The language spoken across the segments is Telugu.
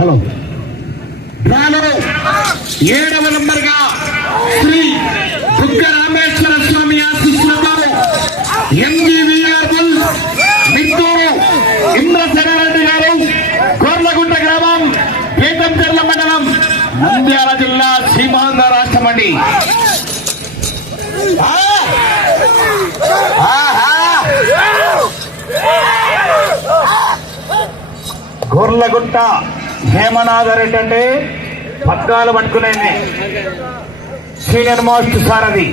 హలో డ్రాలో 7వ నంబర్గా శ్రీ దుర్గ రామేశ్వర స్వామి ఆశీస్సులతో ఎంజీవీఆర్ బుల్ మిత్తూరు ఇంద్రశరణరెడ్డి గారు గోర్లగుంట గ్రామం పేతంచెర్ల మండలం నంద్యాల జిల్లా సీమాంధ్ర రాష్ట్రం అండి. గోర్లగుంట హేమనాథరెడ్డి అంటే పగ్గాలు పట్టుకునేది సీనియర్ మోస్ట్ సారథి.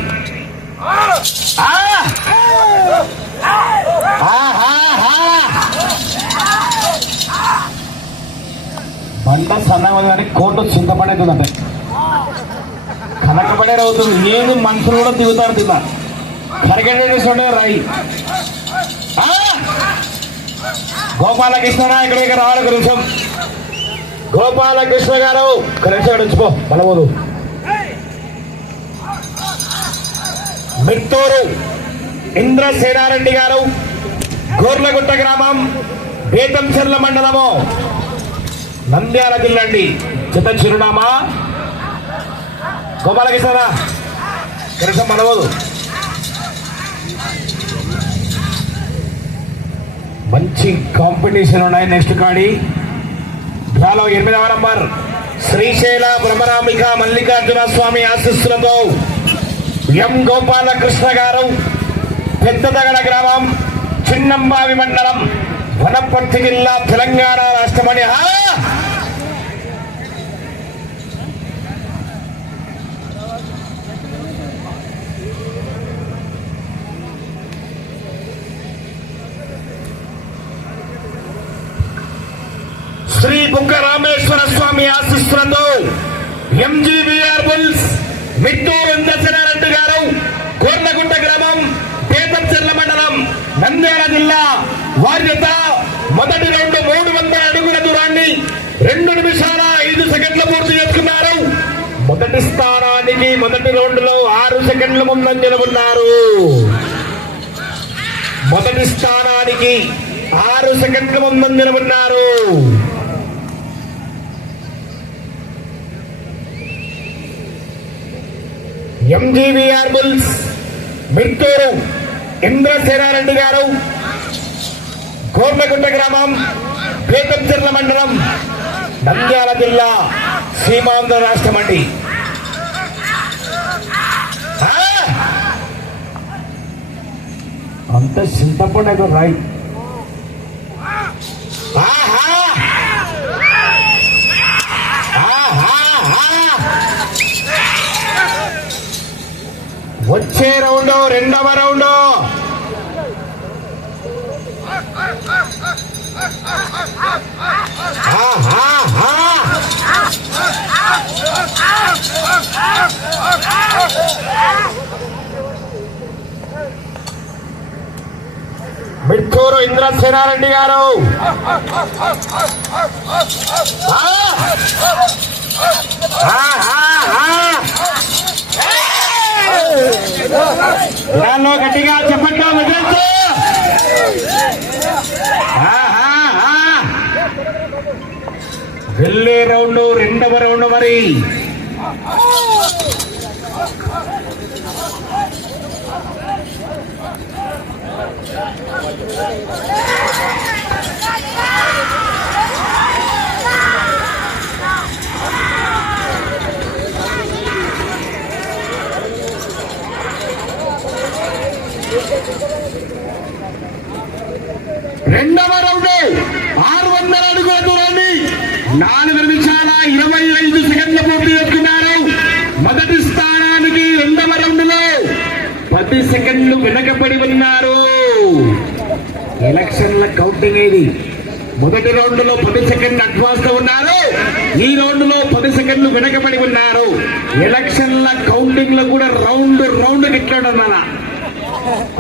బండ సన్నగా కానీ కోట చింతపడేది కనకపడే అవుతుంది. ఏది మనుషులు కూడా దిగుతారు తిన్నా కరగడే రాయి. గోపాలకృష్ణ ఇక్కడికి రావాలి కొంచెం. గోపాలకృష్ణ గారు కనెక్షన్ ఉంచిపో బలబోదు. మిత్తూరు ఇంద్రసేనారెడ్డి గారు గోర్లగుంట గ్రామం బేతంచెర్ల మండలము నంద్యాల జిల్లా అండి. చిత్త చిరునామా గోపాలకృష్ణ కనెక్షన్ బలబోదు. మంచి కాంపిటీషన్ ఉన్నాయి. నెక్స్ట్ కాడి డ్రాలో 8వ నంబర్ శ్రీశైల బ్రహ్మరాంబిక మల్లికార్జున స్వామి ఆశీస్సులతో ఎం గోపాలకృష్ణ గారు పెద్దదగడ గ్రామం చిన్నంబావి మండలం వనపర్తి జిల్లా తెలంగాణ రాష్ట్రమని. శ్రీ బుగ్గ రామేశ్వర స్వామి ఆశీస్సులతో ఎంజీవీఆర్ బుల్స్ మిత్తూరు ఇంద్రసేనారెడ్డి గారు గోర్లగుంట గ్రామం పేతంచెర్ల మండలం నంద్యాల జిల్లా వార్యత మొదటి రౌండ్ 300 అడుగుల దూరాన్ని 2 నిమిషాల 5 సెకండ్లు పూర్తి చేసుకున్నారు. మొదటి స్థానానికి మొదటి రౌండ్ లో 6 సెకండ్ల ముందంజల ఉన్నారు. మొదటి స్థానానికి 6 సెకండ్ల ముందంజల ఉన్నారు. ఎంజీవీఆర్ బుల్స్ మిత్తూరు ఇంద్రసేనారెడ్డి గారు గోర్లగుంట గ్రామం పేతంచెర్ల మండలం నంద్యాల జిల్లా సీమాంధ్ర రాష్ట్రం అండి. అంత చింతపండు రాయి. వచ్చే రౌండ్ 2వ రౌండ్ మిత్తూరు ఇంద్రసేనారెడ్డి గారు దానిలో గట్టిగా చెప్పండి. వెళ్ళే రౌండ్ 2వ రౌండ్ మరి. రెండవ రౌండ్ 600 అడుగుల దూరాన్ని 4 నిమిషాల 25 సెకండ్లు పూర్తి చేసుకున్నారు. మొదటి స్థానానికి 2వ రౌండ్ లో 10 సెకండ్లు వెనకబడి ఉన్నారు. ఎలక్షన్ల కౌంటింగ్ ఇది. మొదటి రౌండ్ లో 10 సెకండ్లు అడ్వాన్స్ తో ఉన్నారు. ఈ రౌండ్ లో 10 సెకండ్లు వెనకబడి ఉన్నారు. ఎలక్షన్ల కౌంటింగ్ లో కూడా రౌండ్ గిట్లా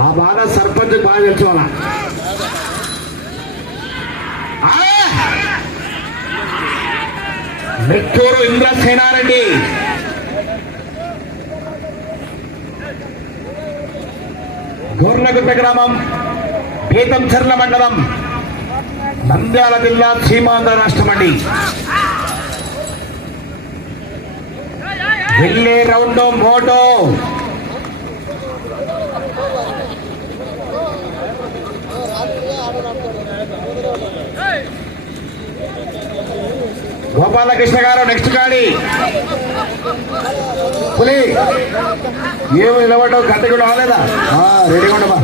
ఆ బాధ సర్పంచ్ బాగా తెలుసుకోవాలా. మిత్తూరు ఇంద్రసేనారెడ్డి గోర్లగుంట గ్రామం పేతంచెర్ల మండలం నంద్యాల జిల్లా సీమాంధ్ర రాష్ట్రం అండి. వెళ్ళే రౌండ్ మోటో గోపాలకృష్ణ గారు నెక్స్ట్ గాడి పులి ఏమి నిలబడ్డావు గంట కూడా రాలేదా రెడీగా ఉండమా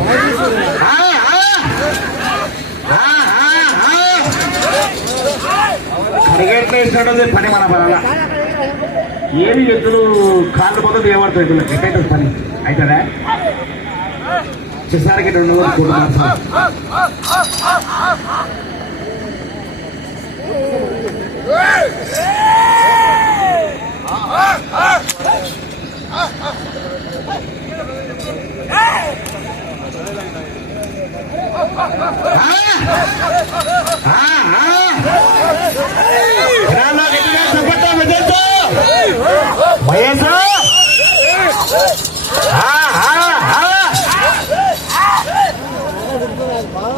క్రికెట్ వేసినట్టు పని మన పనాల ఏమి ఎద్దులు కాళ్ళు పోతుంది ఏమడుతుంది ఎద్దులు క్రికెట్ పని అవుతుందా చిసారికి 2 రోజులు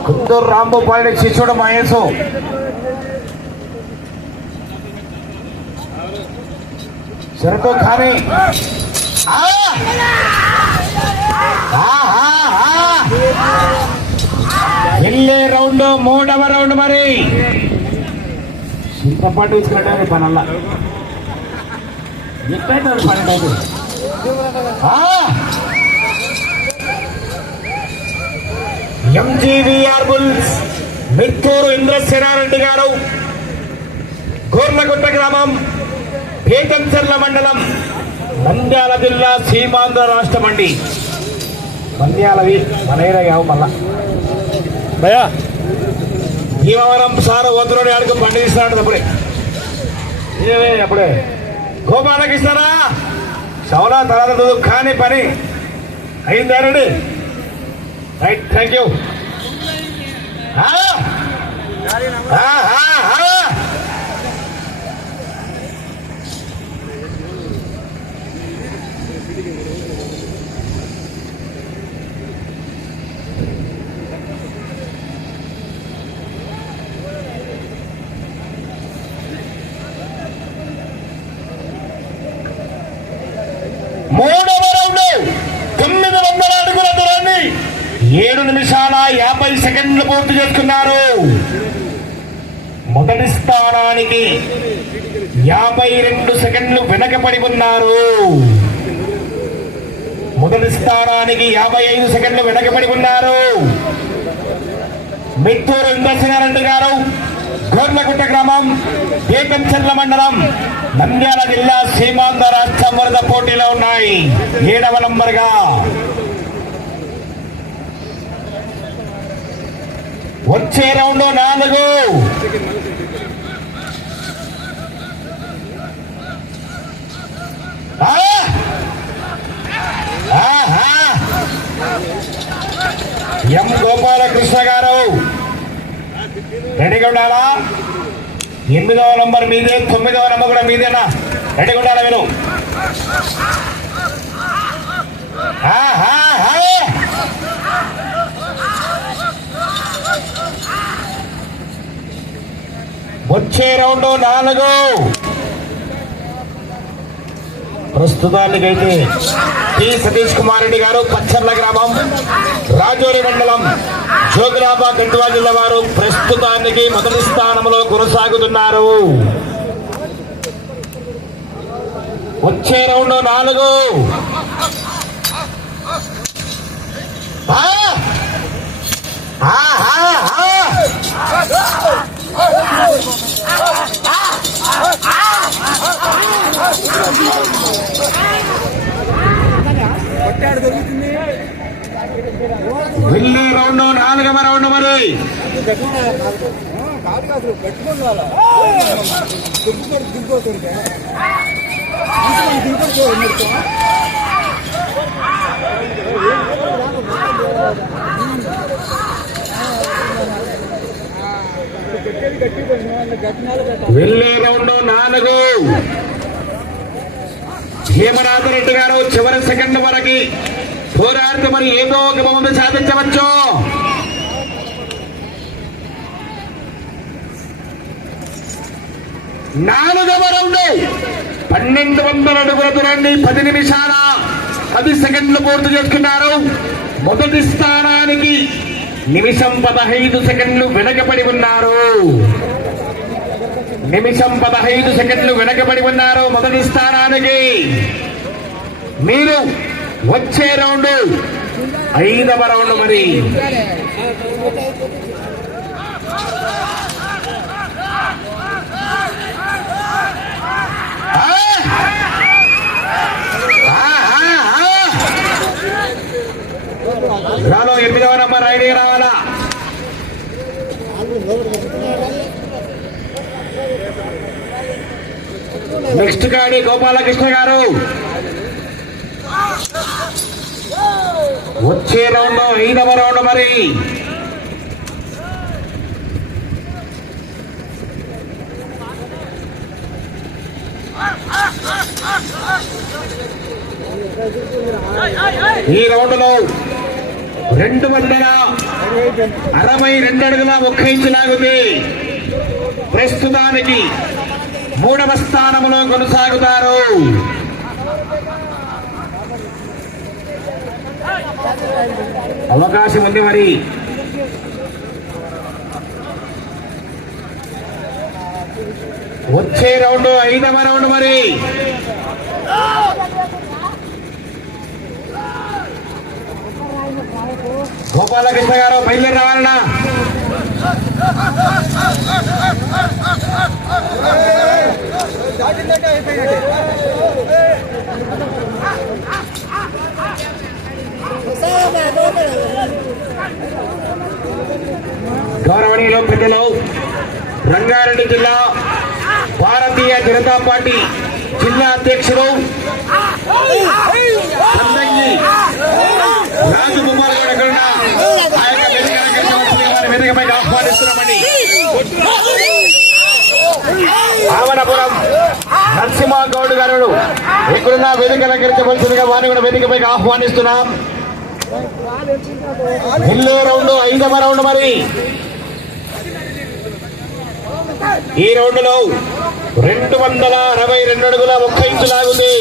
కుందూరు రాంభూపాలి శిష్యుడు మహేశు షరతో ఖానీ వెళ్ళే రౌండ్ 3వ రౌండ్ మరి శిల్పపాటు తీసుకున్నట్టు పనల్లా ఎట్లయితే పని అయితే ఎంజీవీఆర్ బుల్స్ మిత్తూరు ఇంద్రసేనారెడ్డి గారు గోర్లగుట్ట గ్రామం పేటంచెర్ల మండలం నంద్యాల జిల్లా సీమాంధ్ర రాష్ట్ర మండి నంద్యాలవి మనైన యావు మళ్ళా భయా భీమవరం సార్ వద్దులోని ఆడుకు బండి తీస్తున్నాడు అప్పుడే అప్పుడే గోపాలకృష్ణరా సౌలా తర్వాత కానీ పని అయిందా రెడీ రైట్ థ్యాంక్ యూ మూడవ రౌండ్ 900 అడుగుల దూరాన్ని 7 నిమిషాల 50 సెకండ్లు పూర్తి చేసుకున్నారు. మొదటి స్థానానికి 52 సెకండ్లు వెనకబడి ఉన్నారు. మొదటి స్థానానికి 55 సెకండ్లు వెనకబడి ఉన్నారు. మిత్తూరు ఇంద్రసేనారెడ్డి గారు గోర్లగుట్ట గ్రామం పేటంచెర్ల మండలం నంద్యాల జిల్లా సీమాంధ్ర రాష్ట్రం వరద పోటీలో ఉన్నాయి. 7వ నంబర్గా వచ్చే రౌండ్ 4 ఎం గోపాలకృష్ణ గారు రెడీగా ఉండాలా. 8వ నంబర్ మీదే, 9వ నంబర్ కూడా మీదేనా? రెడీగా ఉండాలా మీరు. వచ్చే రౌండ్ 4 ప్రస్తుతానికైతే టి సతీష్ కుమార్ రెడ్డి గారు పచ్చర్ల గ్రామం రాజోరి మండలం జోగులాబా గద్వాల జిల్లా వారు ప్రస్తుతానికి మొదటి స్థానంలో కొనసాగుతున్నారు. వచ్చే రౌండ్ 4 వెళ్ళే రౌండ్ 4వ రౌండ్ మరి వెళ్ళే రౌండ్ 4 హేమనాథరెడ్డి గారు చివరి సెకండ్ వరకు పోరాడితే మరి ఏదో ఒక బొమ్మ సాధించవచ్చు. నాలుగవ రౌండ్ 1200 అడుగుల దూరాన్ని 10 నిమిషాల 10 సెకండ్లు పూర్తి చేసుకున్నారు. మొదటి స్థానానికి నిమిషం 15 సెకండ్లు వెనకబడి ఉన్నారు. నిమిషం 15 సెకండ్లు వెనకబడి ఉన్నారు మొదటి స్థానానికి. మీరు వచ్చే రౌండ్ 5వ రౌండ్. మరి రాలో 8వ నంబర్ ఐడి రావాలా. నెక్స్ట్ గాడి గోపాలకృష్ణ గారు. వచ్చే రౌండ్ 5వ రౌండ్. మరి ఈ రౌండ్ లో 262 అడుగుల 1 ఇంచు లాగుంది. ప్రస్తుతానికి 3వ స్థానంలో కొనసాగుతారు. అవకాశం ఉంది. మరి వచ్చే రౌండ్ 5వ రౌండ్. మరి గోపాలకృష్ణ గారు బయలుదేరి రావాలన్నా. గౌరవనీయులు పెద్దలు, రంగారెడ్డి జిల్లా భారతీయ జనతా పార్టీ జిల్లా అధ్యక్షుడు సందంగి రాజగోపాల్ గారు ఎక్కడున్నా ఆ యొక్క వేదికపైకి ఆహ్వానిస్తున్నామండి. ఆవనపురం నరసింహగౌడ్ గారు ఎక్కడున్నా వేదిక అలంకరించవలసిందిగా వారిని కూడా వేదికపైకి ఆహ్వానిస్తున్నాం. ఎల్లో రౌండ్ 5వ రౌండ్. మరి ఈ రౌండ్ లో 262 అడుగుల 1 ఇంచు లాగుంది.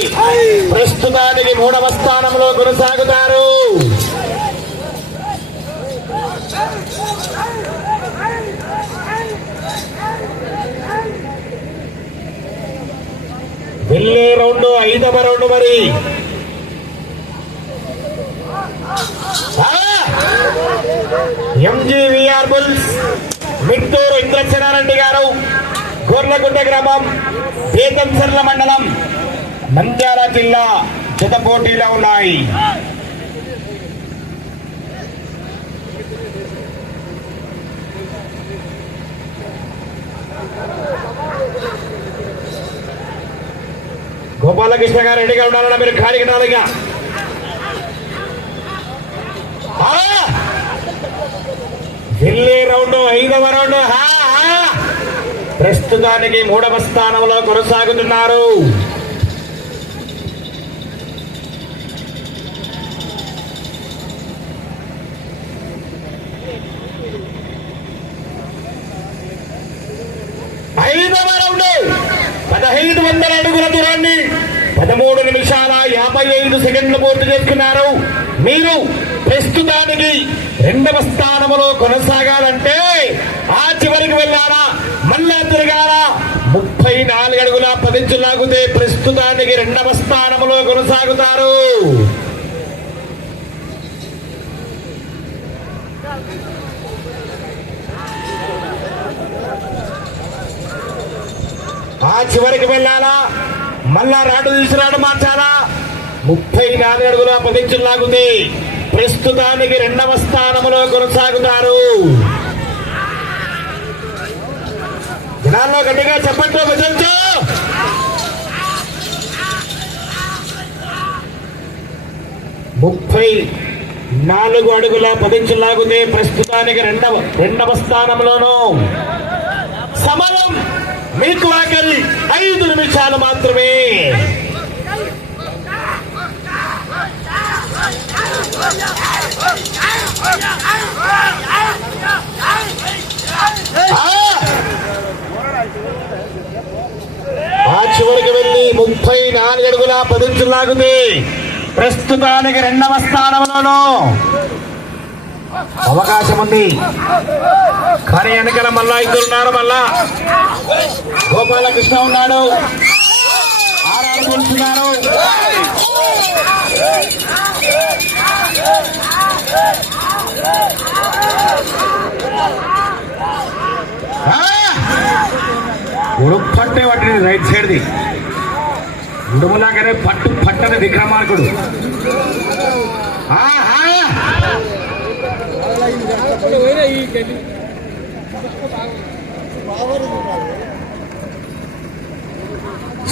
ప్రస్తుతానికి 3వ స్థానంలో కొనసాగుతారు. వెళ్ళే రౌండ్ 5వ రౌండ్. మరి ఎంజీవీఆర్ బుల్స్ మిట్టూరు ఇంద్రచనారెడ్డి గారు, గోర్లగుంట గ్రామం, బేతంచెర్ల మండలం, నంద్యాల జిల్లా జత పోటీలో ఉన్నాయి. గోపాలకృష్ణ గారు రెడీగా ఉండాలన్నా మీరు ఖాళీగా ఉండాలిగా. ఢిల్లీ రౌండ్ 5వ రౌండ్. ప్రస్తుతానికి 3వ స్థానంలో కొనసాగుతున్నారు. ఐదవ రౌండ్ 1500 అడుగుల దూరాన్ని 13 నిమిషాల 55 సెకండ్లు పూర్తి చేసుకున్నారు. మీరు ప్రస్తుతానికి 2వ స్థానంలో కొనసాగాలంటే ఆ చివరికి వెళ్ళాలా, మళ్ళా తిరగాలా. 34 అడుగుల 10 ఇంచులు లాగితే ప్రస్తుతానికి 2వ స్థానంలో కొనసాగుతారు. ఆ చివరికి వెళ్ళాలా, మళ్ళా రాడు తీసుకురాడు మార్చాలా. 34 అడుగుల 10 ఇంచులు లాగుంది. ప్రస్తుతానికి 2వ స్థానంలో కొనసాగుతారు. జనాల్లో గట్టిగా చెప్పండి. 34 అడుగుల 10 ఇంచులు లాగుంది. ప్రస్తుతానికి 2వ స్థానంలోనూ. సమయం మీకు ఆఖరి 5 నిమిషాలు మాత్రమే. ఆ చివరికి వెళ్ళి 34 అడుగుల 10 ఇంచులు లాగుతుంది. ప్రస్తుతానికి 2వ స్థానంలోనూ అవకాశం ఉంది. కానీ వెనకాల మళ్ళా ఇద్దరున్నారు. మళ్ళా గోపాలకృష్ణ ఉన్నాడు, ఆర్ఆర్ కొలుస్తున్నారు. ఉడుపు పట్టే వాటిని రైట్ సైడ్ది ఉడుములాగానే పట్టని విక్రమార్కుడు.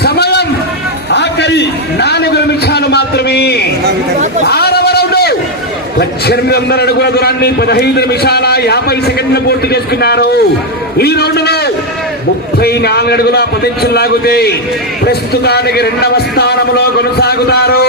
సమయం ఆఖరి 4 నిమిషాలు మాత్రమే. 6వ రౌండ్ 1800 అడుగుల దూరాన్ని 15 నిమిషాల 50 సెకండ్లు పూర్తి చేసుకున్నారు. ఈ రౌండ్ లో 34 అడుగుల 10 ఇంచులు లాగితే ప్రస్తుతానికి 2వ స్థానంలో కొనసాగుతారు.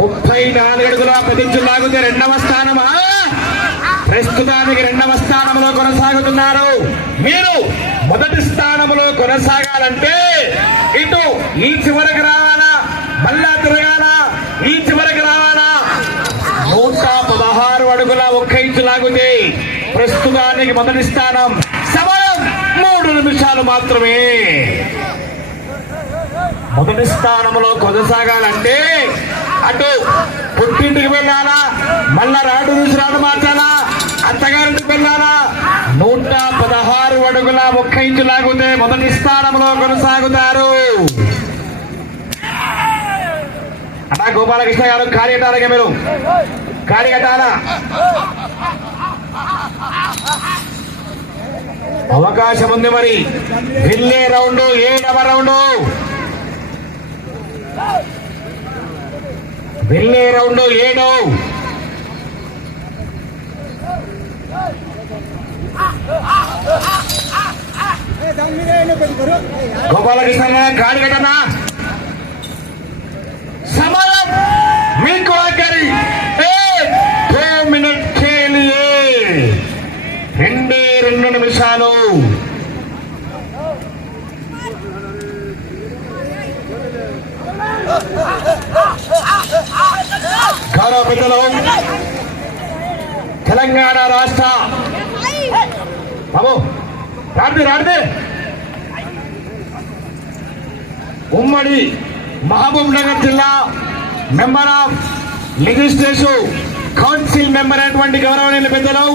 ముప్పై 34 అడుగుల 10 ఇంచులు లాగితే 2వ స్థానం. ప్రస్తుతానికి 2వ స్థానంలో కొనసాగుతున్నారు. మీరు మొదటి స్థానంలో కొనసాగాలంటే ఇటు ఈ చివరికి రావాలా, మళ్ళా తిరగాలా, ఈ చివరికి రావాలా. 116 అడుగుల 1 ఇంచు లాగితే ప్రస్తుతానికి మొదటి స్థానం. సమయం 3 నిమిషాలు మాత్రమే. మొదటి స్థానంలో కొనసాగాలంటే అటు పుట్టింటికి వెళ్ళాలా, మళ్ళా రాడు నుంచి రాడు మార్చాలా, అత్తగారింటికి వెళ్ళాలా. 116 అడుగుల 1 ఇంచు లాగితే మొదటి స్థానంలో కొనసాగుతారు. అన్నా గోపాలకృష్ణ గారు ఖాళీ కట్టాలిగా, మీరు ఖాళీ కట్టాలా. అవకాశం ఉంది మరి. వెళ్ళే రౌండ్ 7వ రౌండ్. వెళ్ళే రౌండ్ 7. గోపాలకృష్ణ ఖాళీ కట్టనా. సమయం మీకు ఆఖరి 2 మినిట్ కేలియే 2 నిమిషాలు. గౌరవ పెద్దలు, తెలంగాణ రాష్ట్ర బాబు రాడితే ఉమ్మడి మహబూబ్ నగర్ జిల్లా member of legislative council member అయినటువంటి గౌరవనీయ పెద్దలు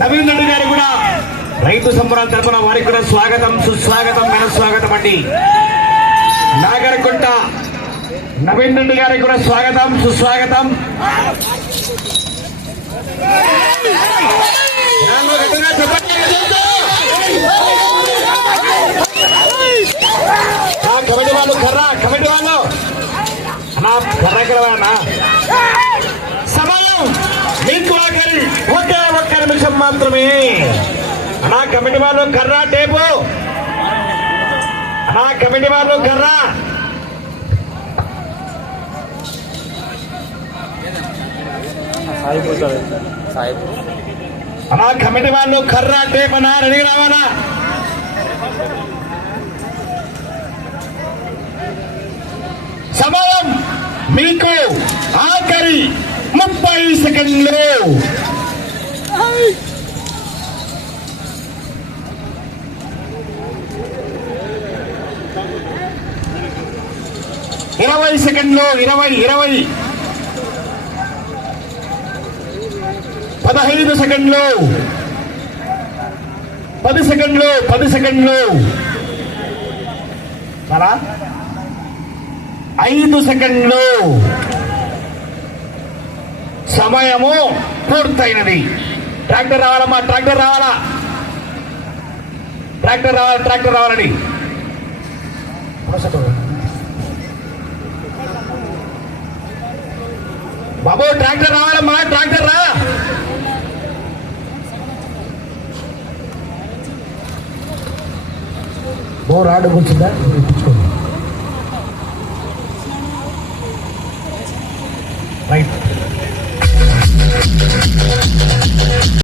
నవీన్ రెడ్డి గారు కూడా రైతు సంబరాల తరఫున వారికి కూడా స్వాగతం, సుస్వాగతం, స్వాగతం అండి. నాగరకుంట నవీన్ రెడ్డి గారికి కూడా స్వాగతం, సుస్వాగతం. కమిటీ వాళ్ళు కమిటీ వాళ్ళు అన్నా కర్ర. సమయం మీకు ఆఖరి 1 నిమిషం మాత్రమే. అన్నా కమిటీ వాళ్ళు కర్ర టేపు. అన్నా కమిటీ వాళ్ళు కర్ర. అన్నా కమిటీ వాళ్ళు కర్ర టేప్ అన్నా రెడీ రావాలా. సమయం మీకు ఆఖరి 30 సెకండ్లు. ఇరవై సెకండ్లు. 20 15 సెకండ్లు. 10 సెకండ్లు. 10 సెకండ్లు. చాలా 5 సెకండ్లు. సమయము పూర్తయినది. ట్రాక్టర్ రావాలమ్మా, ట్రాక్టర్ రావాలా, ట్రాక్టర్ రావాలి, ట్రాక్టర్ రావాలని. బాబు ట్రాక్టర్ రావాలమ్మా, ట్రాక్టర్ రా. ఓ రాడు కూర్చుందా కూర్చోండి రైట్